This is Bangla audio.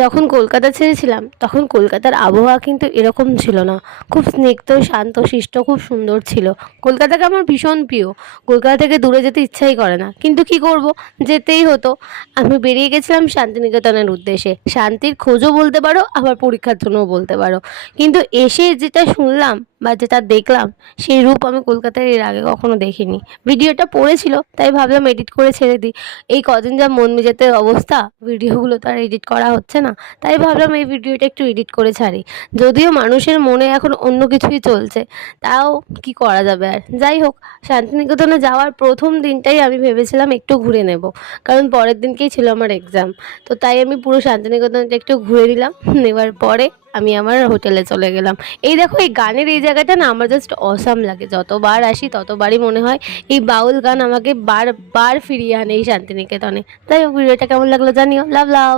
যখন কলকাতা ছেড়েছিলাম তখন কলকাতার আবহাওয়া কিন্তু এরকম ছিল না। খুব স্নিগ্ধ, শান্ত শিষ্ট, খুব সুন্দর ছিল। কলকাতাকে আমার ভীষণ প্রিয়। কলকাতা থেকে দূরে যেতে ইচ্ছাই করে না, কিন্তু কি করব, যেতেই হতো। আমি বেরিয়ে গেছিলাম শান্তিনিকেতনের উদ্দেশ্যে। শান্তির খোঁজও বলতে পারো, আবার পরীক্ষার জন্যও বলতে পারো। কিন্তু এসে যেটা শুনলাম বা যেটা দেখলাম, সেই রূপ আমি কলকাতায় এর আগে কখনো দেখিনি। ভিডিওটা পড়েছিল, তাই ভাবলাম এডিট করে ছেড়ে দিই। এই কদিন যা মন মেজাজের অবস্থা, ভিডিওগুলো তো আর এডিট করা হচ্ছে না, তাই ভাবলাম এই ভিডিওটা একটু এডিট করে ছাড়ি। যদিও মানুষের মনে এখন অন্য কিছুই চলছে, তাও কি করা যাবে আর। যাই হোক, শান্তিনিকেতনে যাওয়ার প্রথম দিনটাই আমি ভেবেছিলাম একটু ঘুরে নেব, কারণ পরের দিনকেই ছিল আমার এক্সাম। তো তাই আমি পুরো শান্তিনিকেতনটা একটু ঘুরে নিলাম। নেওয়ার পরে আমি আমার হোটেলে চলে গেলাম। এই দেখো, এই গানের এই জায়গাটা না আমার জাস্ট অসাম লাগে। যতবার আসি ততবারই মনে হয় এই বাউল গান আমাকে বারবার ফিরিয়ে আনে এই শান্তিনিকেতনে। তাই হোক, ভিডিওটা কেমন লাগলো জানিও। লাভ লাভ।